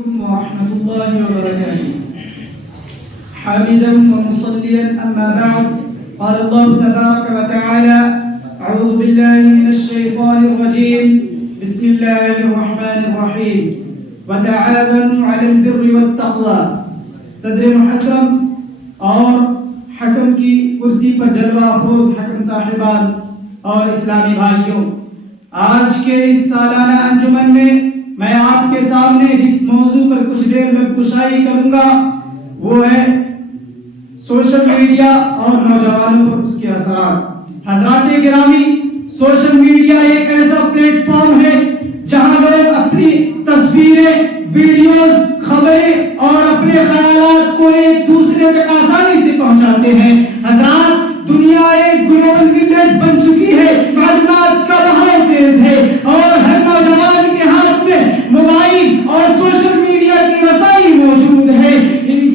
ورحمة الله وبركاته. حامدا ومصليا أما بعد، قال الله تبارك وتعالى: أعوذ بالله من الشيطان الرجيم، بسم الله الرحمن الرحيم، وتعاونوا على البر والتقوى. صدر محترم اور حکم کی کرسی پر جلوہ افروز حکم صاحبان اور اسلامی بھائیوں، آج کے اس سالانہ انجمن میں میں آپ کے سامنے جس موضوع پر کچھ دیر لبکشائی کروں گا وہ ہے سوشل میڈیا اور نوجوانوں پر اس کے اثرات. حضرات گرامی، سوشل میڈیا ایک ایسا پلیٹ فارم ہے جہاں لوگ اپنی تصویریں، ویڈیوز، خبریں اور اپنے خیالات کو ایک دوسرے تک آسانی سے پہنچاتے ہیں. حضرات، دنیا ایک گلوبل ولیج بن چکی ہے، معلومات کا بہاؤ تیز ہے اور ہر نوجوان کے ہاتھ میں موبائل اور سوشل میڈیا کی رسائی موجود ہے.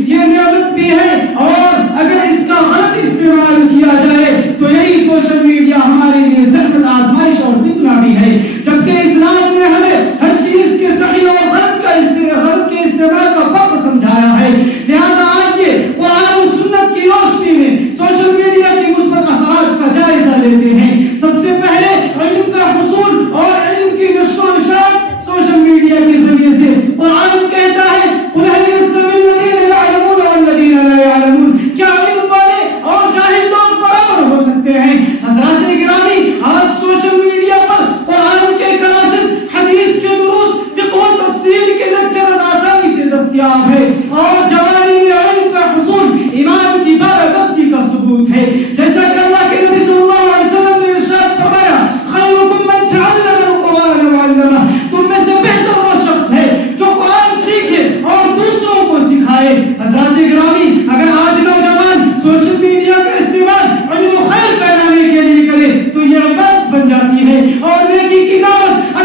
یہ نعمت بھی ہے اور اگر اس کا غلط استعمال کیا جائے تو یہی سوشل میڈیا ہمارے لیے زحمت آزمائش اور فتنہ بھی ہے. جبکہ اسلام نے ہمیں ہر چیز کے صحیح اور غلط کے استعمال کا فرق سمجھایا ہے. لہذا آئیے قرآن و سنت کی روشنی میں سوشل میڈیا کی مثبت اثرات کا جائزہ لیتے ہیں. سب سے پہلے علم کا حصول اور علم کی نشر و نشر سوشل میڈیا کے ذریعے سے. قرآن کہتا ہے: قُلْ هَلْ يَسْتَوِي الَّذِينَ يَعْلَمُونَ وَالَّذِينَ لَا يَعْلَمُونَ. کیا علم والے اور جاہل لوگ برابر ہو سکتے ہیں؟ حضرات گرامی، آج سوشل میڈیا پر قرآن کے کلاسز، حدیث کے دروس، فقہ و تفسیر کے لیکچر آسانی سے دستیاب ہے اور جوانی میں علم کا حصول ایمان کی بالادستی کا ثبوت ہے. جیسا کہ اللہ کے نبی صلی اللہ علیہ وسلم نے ارشاد فرمایا: خیرکم من تعلم القرآن وعلمہ. تم میں سے بہتر وہ شخص ہے جو قرآن سیکھے اور دوسروں کو سکھائے. حضرات گرامی، اگر آج نوجوان سوشل میڈیا کا استعمال علم و خیر پھیلانے کے لیے کرے تو یہ عبادت بن جاتی ہے اور نیکی کی دعوت،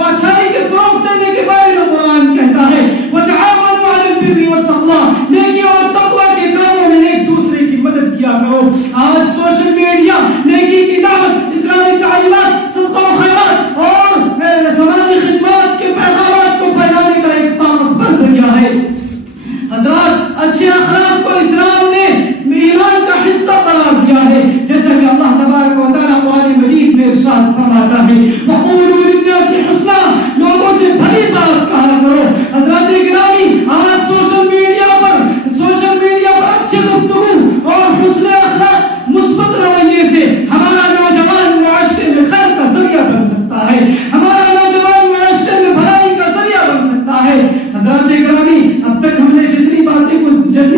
اچھائی کے فروغ دینے کے بارے میں قرآن کہتا ہے: وتعاونوا علی البر والتقوی. نیکی اور تقوی کے کاموں میں ایک دوسرے کی مدد کیا کرو. آج سوشل میڈیا نیکی کی دعوت، اسلامی تعلیمات، صدقہ و خیرات اور سماجی خدمات کے پیغامات کو پھیلانے کا ایک طاقتور ذریعہ ہے. حضرات، اچھے اخلاق کو اسلام نے ایمان کا حصہ قرار دیا ہے، جیسا کہ اللہ تبارک و تعالیٰ قرآن مجید میں ارشاد فرماتا ہے: وَقُولُوا لِلنَّاسِ حُسْنًا. لوگوں سے بھلی بات کہا کرو. حضرات گرامی، آج سوشل میڈیا پر اچھے گفتگو اور حسن اخلاق، مثبت رویے سے ہمارا نوجوان معاشرے میں خیر کا ذریعہ بن سکتا ہے، ہمارا نوجوان معاشرے میں بھلائی کا ذریعہ بن سکتا ہے. حضرات گرامی، اب تک ہم نے جتنی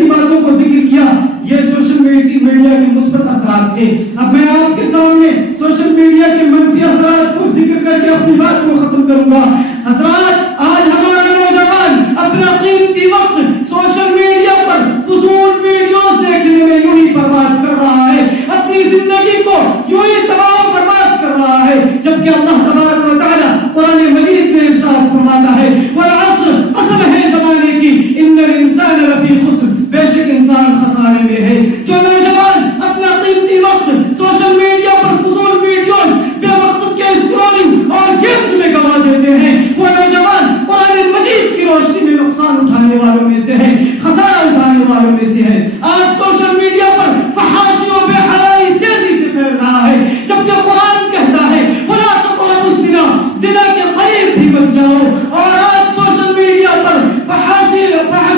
باتوں کو ذکر کیا یہ سوشل میڈیا کے مثبت اثرات تھے. اب میں آپ کے سامنے سوشل میڈیا کے منفی اثرات کو ذکر کر کے اپنی بات کو ختم کروں گا. حضرات، آج ہمارا نوجوان اپنا قیمتی وقت سوشل میڈیا پر فضول ویڈیوز دیکھنے میں یوں ہی برباد کر رہا ہے، اپنی زندگی کو یوں ہی تباہ و برباد کر رہا ہے. جبکہ اللہ تبارک و تعالیٰ قرآن مجید میں ارشاد فرماتا ہے: والعصر، قسم ہے زمانے کی، ان الانسان لفی خسر. بے شک انسان خسارے میں ہے. جو نوجوان اپنا قیمتی وقت سوشل میڈیا پر فضول ویڈیوز، بے مقصد کے اسکرولنگ اور گیمز میں گوا دیتے ہیں، وہ نوجوان قرآن مجید کی روشنی میں نقصان اٹھانے والوں میں سے ہے، خسارہ اٹھانے والوں میں سے ہے. آج سوشل میڈیا پر فحاشی و بے حیائی تیزی سے پھیل رہا ہے، جبکہ قرآن کہتا ہے: ولا تقربوا الزنا. زنا کے قریب بھی بچ جاؤ. اور آج سوشل میڈیا پر فحش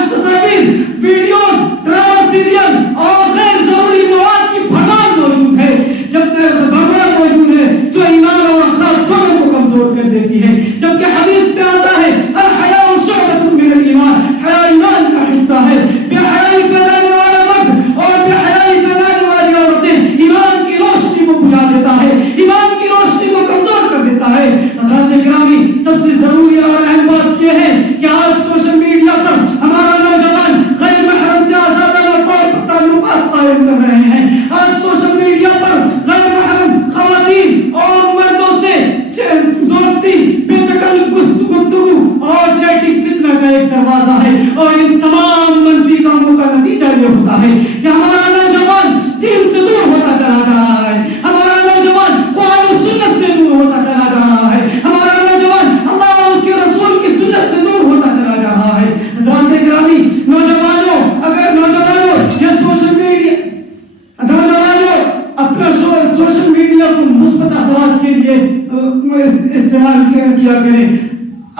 تصاویر، ویڈیوز، ڈرامہ سیریل اور غیر ضروری مواد کی بھرمار موجود ہے، جو ایمان اور اخلاق دونوں کو کمزور کر دیتی ہے. جبکہ حدیث میں آتا ہے: الحیاء شعبۃ من الایمان. حیا ایمان کا حصہ ہے. بے حیائی پھیلانے والا مرد اور بے حیائی پھیلانے والی عورتیں ایمان کی روشنی کو بجھا دیتا ہے، ایمان کی روشنی کو کمزور کر دیتا ہے. حضرات گرامی، سب سے ضروری اور اہم بات یہ ہے کہ آج سوشل میڈیا پر ہمارا نوجوان غیر محرم سے آزادانہ طور پر تعلقات قائم کر رہے ہیں. آج سوشل میڈیا پر غیر محرم خواتین اور مردوں سے دوستی، بے تکلف گفتگو اور چیٹنگ فتنہ کا ایک دروازہ ہے. اور ان تمام منفی کاموں کا نتیجہ یہ ہوتا ہے کہ ہمارا نوجوان دین سے دور ہوتا چلا جا رہا ہے، ہمارا نوجوان قرآن و سنت سے دور ہوتا چلا جا رہا ہے، ہمارا نوجوان اللہ اور اس کے رسول کی سنت سے دور استعمال کیا کریں.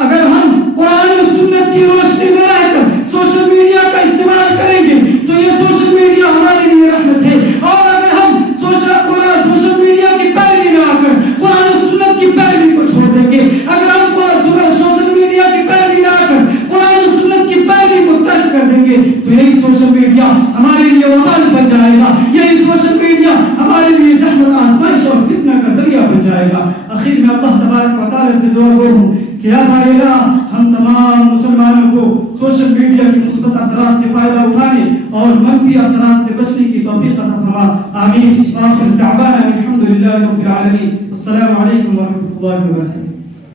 اگر ہم قرآن و سنت کی روشنی میں رہ کر سوشل میڈیا کا استعمال کریں گے تو یہ سوشل میڈیا ہمارے لیے رحمت ہے. اور اگر ہم سوشل میڈیا کی پیروی میں آ کر قرآن و سنت کی پیروی کو چھوڑ دیں گے, اگر ہم سوشل میڈیا کی پیروی میں آ کر قرآن و سنت کی پیروی کو ترک کر دیں گے تو یہی سوشل میڈیا ہمارے لیے وبال بن جائے گا. یہی سوشل میڈیا ہمارے لیے زحمت, آزمائش اور فتنہ کا ذریعہ بن جائے گا. اخیر میں اللہ تبارک و تعالی سے دعا گو ہوں کہ یا ہمارے الہ ہم تمام مسلمانوں کو سوشل میڈیا کی مثبت اثرات سے فائدہ اٹھانے اور منفی اثرات سے بچنے کی توفیق عطا فرما. آمین. وآخر دعوانا الحمد للہ رب العالمین. السلام علیکم ورحمۃ اللہ وبرکاتہ.